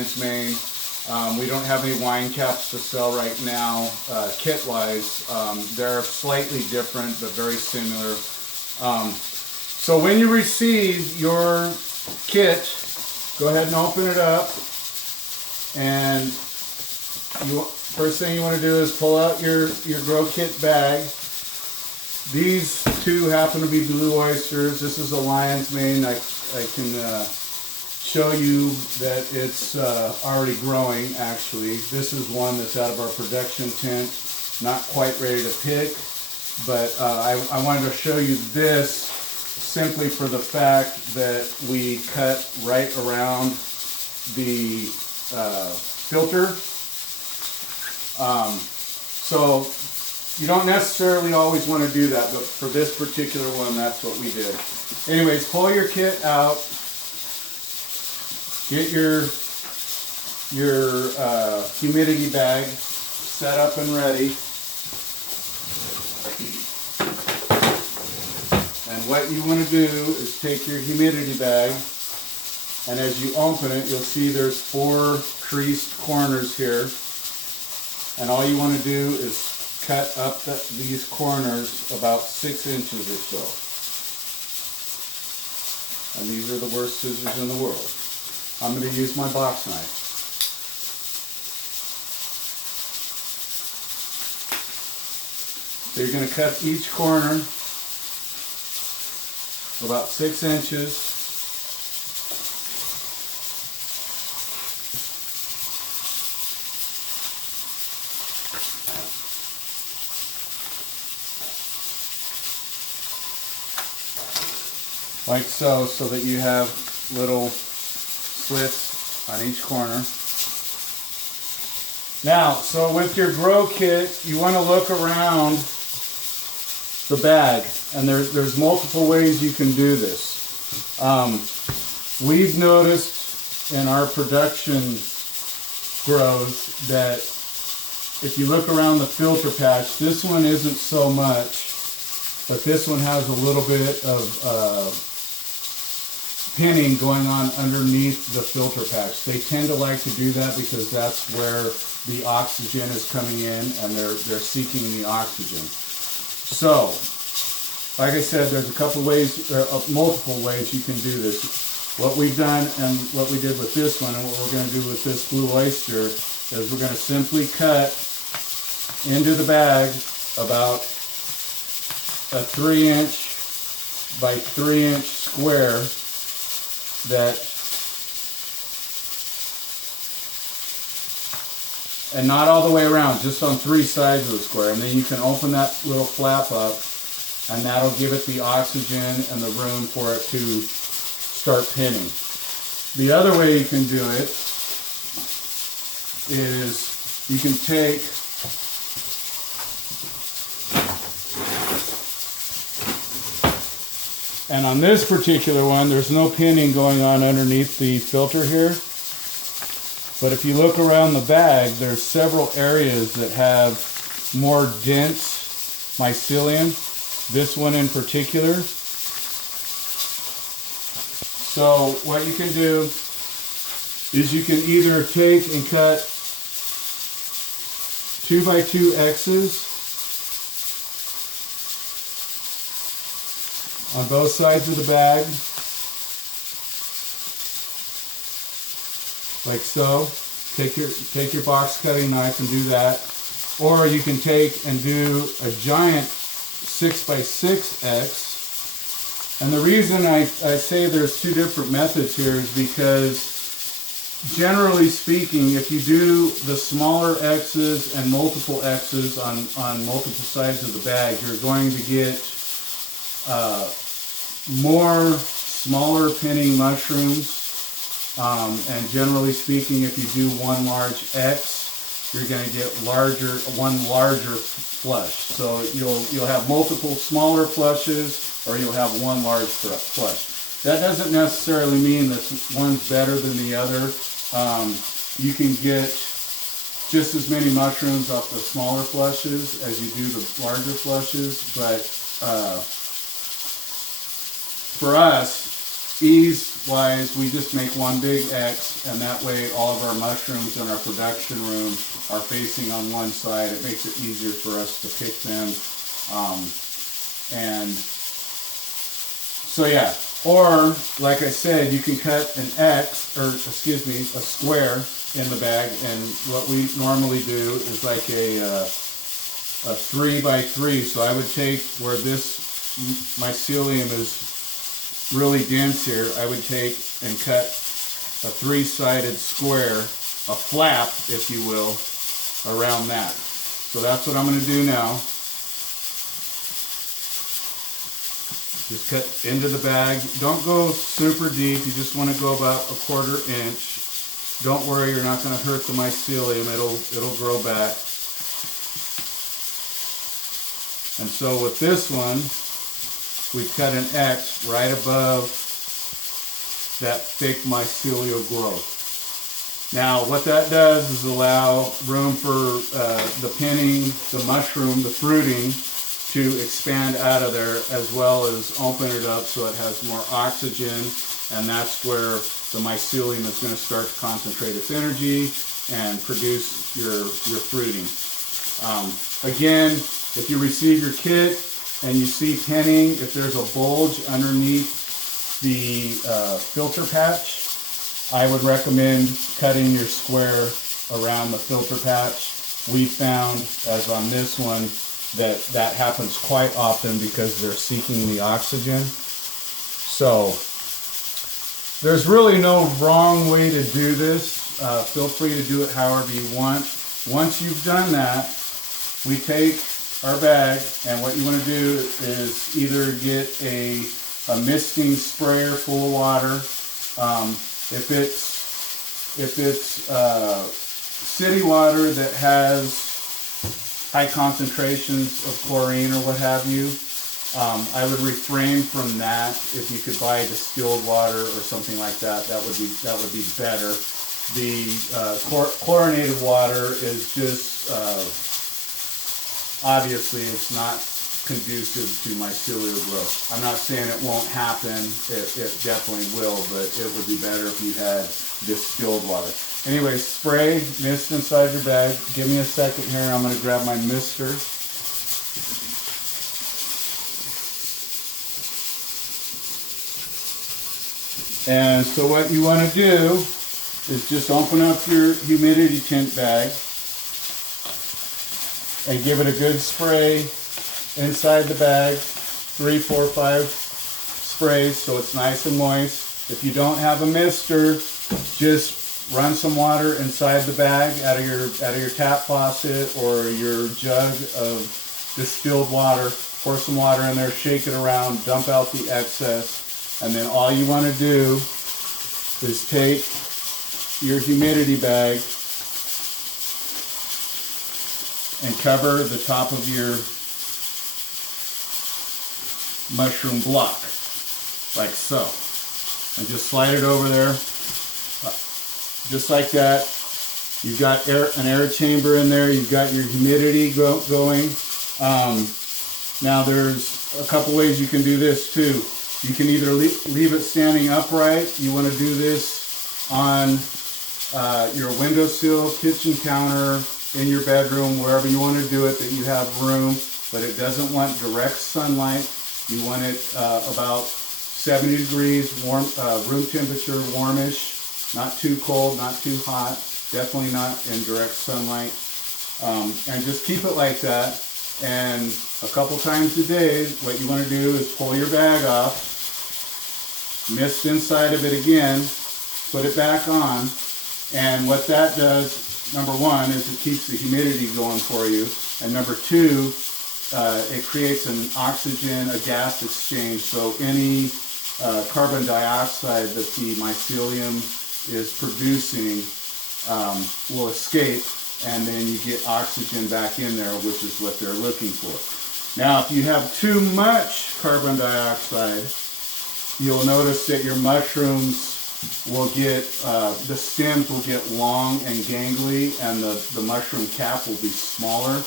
lion's mane. We don't have any wine caps to sell right now, kit-wise. They're slightly different, but very similar. So when you receive your kit, go ahead and open it up. And first thing you want to do is pull out your grow kit bag. These two happen to be blue oysters. This is a lion's mane. I can show you that it's already growing, actually. This is one that's out of our production tent, not quite ready to pick, but I wanted to show you this simply for the fact that we cut right around the filter. So you don't necessarily always want to do that, but for this particular one, that's what we did. Anyways, pull your kit out. Get your humidity bag set up and ready. And what you want to do is take your humidity bag, and as you open it, you'll see there's 4 creased corners here. And all you want to do is cut up these corners about 6 inches or so. And these are the worst scissors in the world. I'm going to use my box knife. So you're going to cut each corner about 6 inches. Like so that you have little slits on each corner. Now, so with your grow kit, you want to look around the bag, and there's multiple ways you can do this. We've noticed in our production grows that if you look around the filter patch, this one isn't so much, but this one has a little bit of pinning going on underneath the filter patch. They tend to like to do that because that's where the oxygen is coming in, and they're seeking the oxygen. So, like I said, there's a couple ways, multiple ways you can do this. What we've done and what we did with this one and what we're going to do with this blue oyster is we're going to simply cut into the bag about a 3-inch by 3-inch square and not all the way around, just on 3 sides of the square. And then you can open that little flap up, and that'll give it the oxygen and the room for it to start pinning. The other way you can do it is you can take and on this particular one, there's no pinning going on underneath the filter here. But if you look around the bag, there's several areas that have more dense mycelium. This one in particular. So what you can do is you can either take and cut 2x2 X's on both sides of the bag, like so. Take your box cutting knife and do that. Or you can take and do a giant 6x6 X. And the reason I say there's 2 different methods here is because generally speaking, if you do the smaller X's and multiple X's on multiple sides of the bag, you're going to get more smaller pinning mushrooms, and generally speaking, if you do one large X, you're going to get one larger flush. So you'll have multiple smaller flushes, or you'll have one large flush. That doesn't necessarily mean that one's better than the other. You can get just as many mushrooms off the smaller flushes as you do the larger flushes, but for us, ease-wise, we just make one big X, and that way all of our mushrooms in our production room are facing on one side. It makes it easier for us to pick them. And so yeah, or like I said, you can cut an X, or excuse me, a square in the bag, and what we normally do is like a 3 by 3. So I would take where this mycelium is really dense here, I would take and cut a 3-sided square, a flap, if you will, around that. So that's what I'm going to do now. Just cut into the bag. Don't go super deep. You just want to go about a 1/4 inch. Don't worry, you're not going to hurt the mycelium. It'll grow back. And so with this one, we've cut an X right above that thick mycelial growth. Now what that does is allow room for the pinning, the mushroom, the fruiting to expand out of there, as well as open it up so it has more oxygen, and that's where the mycelium is going to start to concentrate its energy and produce your fruiting. Again, if you receive your kit and you see pinning, if there's a bulge underneath the filter patch, I would recommend cutting your square around the filter patch. We found, as on this one, that happens quite often because they're seeking the oxygen. So there's really no wrong way to do this. Feel free to do it however you want. Once you've done that, we take our bag, and what you want to do is either get a misting sprayer full of water. If it's city water that has high concentrations of chlorine or what have you, I would refrain from that. If you could buy distilled water or something like that, that would be better. The chlorinated water is just obviously it's not conducive to mycelial growth. I'm not saying it won't happen. It definitely will, but it would be better if you had distilled water. Anyway, spray mist inside your bag. Give me a second here, and I'm going to grab my mister. And so what you want to do is just open up your humidity tent bag and give it a good spray inside the bag, 3, 4, 5 sprays, so it's nice and moist. If you don't have a mister, just run some water inside the bag out of your tap faucet or your jug of distilled water. Pour some water in there, shake it around, dump out the excess, and then all you want to do is take your humidity bag and cover the top of your mushroom block, like so. And just slide it over there, just like that. You've got an air chamber in there, you've got your humidity going. Now there's a couple ways you can do this too. You can either leave it standing upright. You want to do this on your windowsill, kitchen counter, in your bedroom, wherever you want to do it, that you have room, but it doesn't want direct sunlight. You want it about 70 degrees, warm, room temperature, warmish, not too cold, not too hot, definitely not in direct sunlight. And just keep it like that. And a couple times a day, what you want to do is pull your bag off, mist inside of it again, put it back on, and what that does, number one, is it keeps the humidity going for you, and number two, it creates an oxygen, a gas exchange, so any carbon dioxide that the mycelium is producing will escape, and then you get oxygen back in there, which is what they're looking for. Now, if you have too much carbon dioxide, you'll notice that your mushrooms will get, the stems will get long and gangly, and the mushroom cap will be smaller.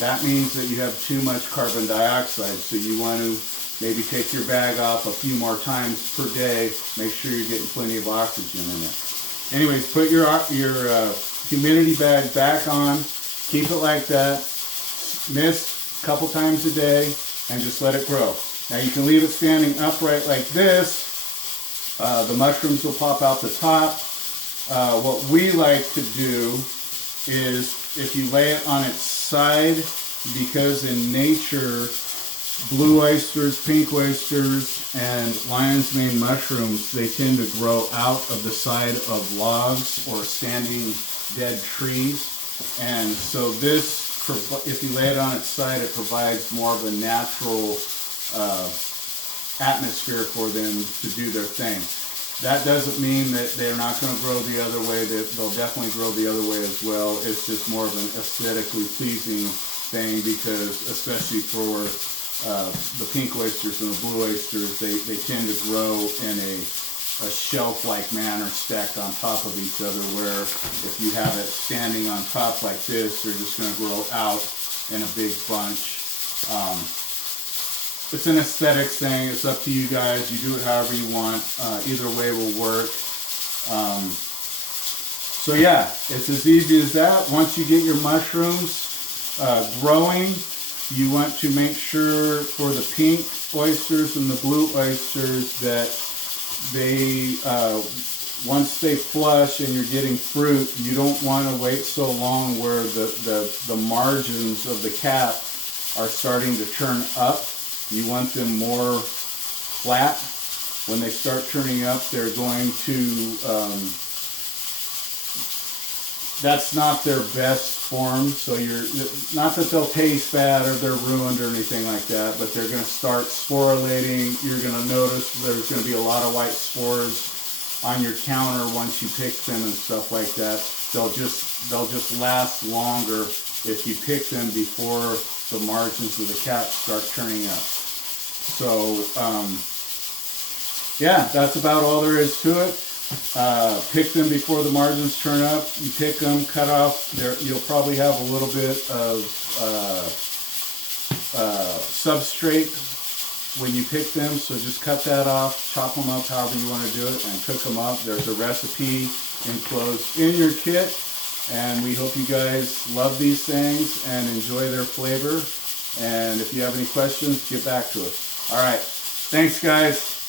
That means that you have too much carbon dioxide, so you want to Maybe take your bag off a few more times per day. Make sure you're getting plenty of oxygen in it. Anyways, put your humidity bag back on. Keep it like that. Mist a couple times a day and just let it grow. Now you can leave it standing upright like this. The mushrooms will pop out the top. What we like to do is if you lay it on its side, because in nature, blue oysters, pink oysters, and lion's mane mushrooms, they tend to grow out of the side of logs or standing dead trees. And so this, if you lay it on its side, it provides more of a natural atmosphere for them to do their thing. That doesn't mean that they're not going to grow the other way. They'll definitely grow the other way as well. It's just more of an aesthetically pleasing thing, because especially for the pink oysters and the blue oysters, they tend to grow in a shelf-like manner stacked on top of each other, where if you have it standing on top like this, they're just going to grow out in a big bunch. It's an aesthetics thing. It's up to you guys. You do it however you want. Either way will work. So yeah, it's as easy as that. Once you get your mushrooms growing, you want to make sure for the pink oysters and the blue oysters that they, once they flush and you're getting fruit, you don't want to wait so long where the margins of the cap are starting to turn up. You want them more flat. When they start turning up, they're going to, that's not their best form. So not that they'll taste bad or they're ruined or anything like that, but they're going to start sporulating. You're going to notice there's going to be a lot of white spores on your counter once you pick them and stuff like that. They'll just last longer if you pick them before the margins of the cap start turning up. So yeah, that's about all there is to it. Pick them before the margins turn up. You pick them, cut off there. You'll probably have a little bit of substrate when you pick them, so just cut that off, chop them up however you want to do it, and cook them up. There's a recipe enclosed in your kit, and we hope you guys love these things and enjoy their flavor. And if you have any questions, get back to us. All right, thanks guys.